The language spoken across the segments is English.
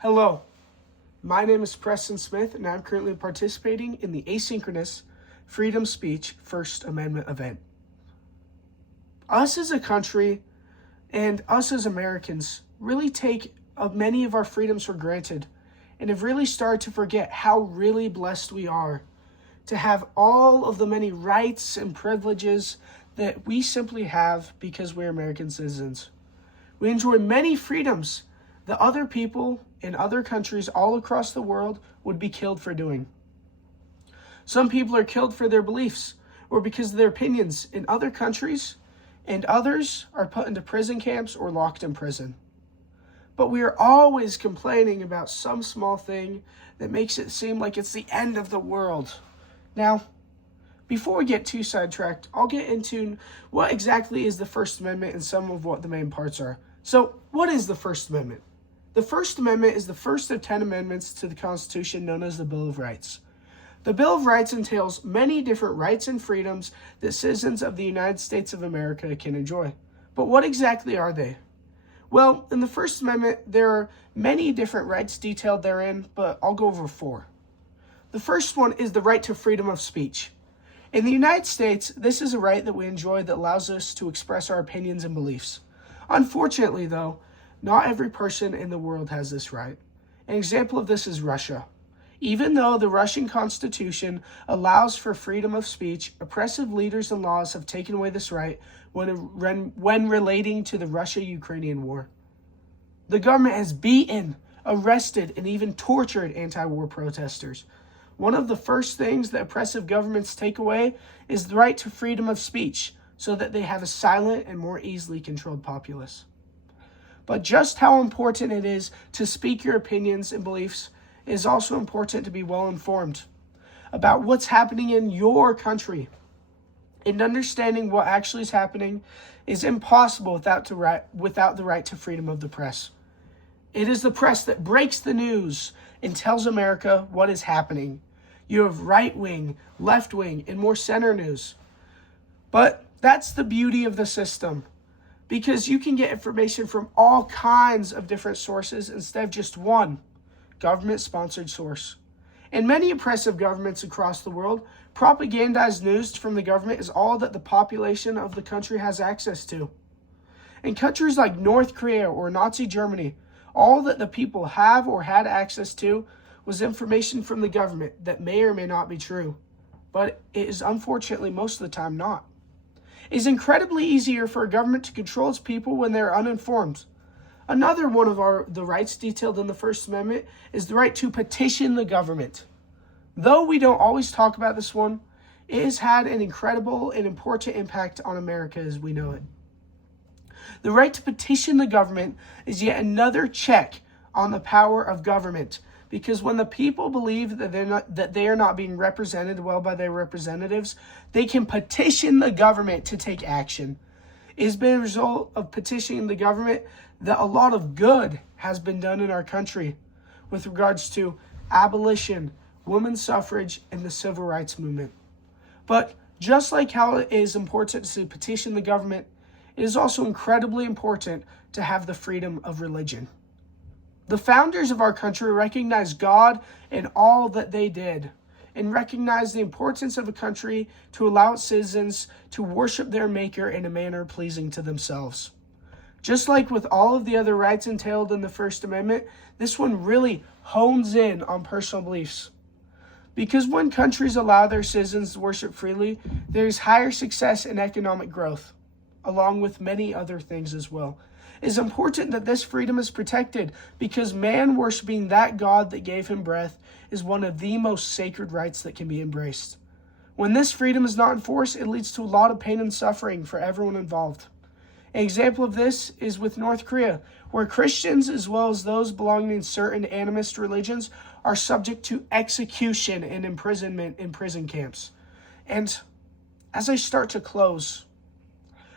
Hello, my name is Preston Smith, and I'm currently participating in the asynchronous Freedom Speech First Amendment event. Us as a country and us as Americans really take many of our freedoms for granted and have really started to forget how really blessed we are to have all of the many rights and privileges that we simply have because we're American citizens. We enjoy many freedoms that other people in other countries all across the world would be killed for doing. Some people are killed for their beliefs or because of their opinions in other countries, and others are put into prison camps or locked in prison. But we are always complaining about some small thing that makes it seem like it's the end of the world. Now, before we get too sidetracked, I'll get into what exactly is the First Amendment and some of what the main parts are. So, what is the First Amendment? The First Amendment is the first of 10 amendments to the Constitution known as the Bill of Rights. The Bill of Rights entails many different rights and freedoms that citizens of the United States of America can enjoy. But what exactly are they? Well, in the First Amendment, there are many different rights detailed therein, but I'll go over 4. The first one is the right to freedom of speech. In the United States, this is a right that we enjoy that allows us to express our opinions and beliefs. Unfortunately, though, not every person in the world has this right. An example of this is Russia. Even though the Russian Constitution allows for freedom of speech, oppressive leaders and laws have taken away this right when relating to the Russia-Ukrainian war. The government has beaten, arrested, and even tortured anti-war protesters. One of the first things that oppressive governments take away is the right to freedom of speech, so that they have a silent and more easily controlled populace. But just how important it is to speak your opinions and beliefs, it is also important to be well informed about what's happening in your country. And understanding what actually is happening is impossible without the right to freedom of the press. It is the press that breaks the news and tells America what is happening. You have right-wing, left-wing, and more center news. But that's the beauty of the system, because you can get information from all kinds of different sources instead of just one government-sponsored source. In many oppressive governments across the world, propagandized news from the government is all that the population of the country has access to. In countries like North Korea or Nazi Germany, all that the people have or had access to was information from the government that may or may not be true, but it is unfortunately most of the time not. It is incredibly easier for a government to control its people when they are uninformed. Another one of the rights detailed in the First Amendment is the right to petition the government. Though we don't always talk about this one, it has had an incredible and important impact on America as we know it. The right to petition the government is yet another check on the power of government, because when the people believe that they are not being represented well by their representatives, they can petition the government to take action. It has been a result of petitioning the government that a lot of good has been done in our country with regards to abolition, women's suffrage, and the civil rights movement. But just like how it is important to petition the government, it is also incredibly important to have the freedom of religion. The founders of our country recognized God in all that they did and recognized the importance of a country to allow its citizens to worship their Maker in a manner pleasing to themselves. Just like with all of the other rights entailed in the First Amendment, this one really hones in on personal beliefs. Because when countries allow their citizens to worship freely, there is higher success and economic growth, along with many other things as well. It is important that this freedom is protected because man worshiping that God that gave him breath is one of the most sacred rights that can be embraced. When this freedom is not enforced, it leads to a lot of pain and suffering for everyone involved. An example of this is with North Korea, where Christians as well as those belonging to certain animist religions are subject to execution and imprisonment in prison camps. And as I start to close,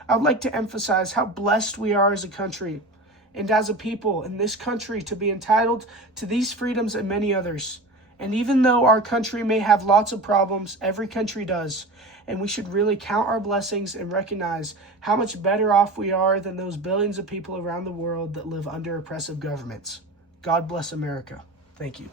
I would like to emphasize how blessed we are as a country and as a people in this country to be entitled to these freedoms and many others. And even though our country may have lots of problems, every country does, and we should really count our blessings and recognize how much better off we are than those billions of people around the world that live under oppressive governments. God bless America. Thank you.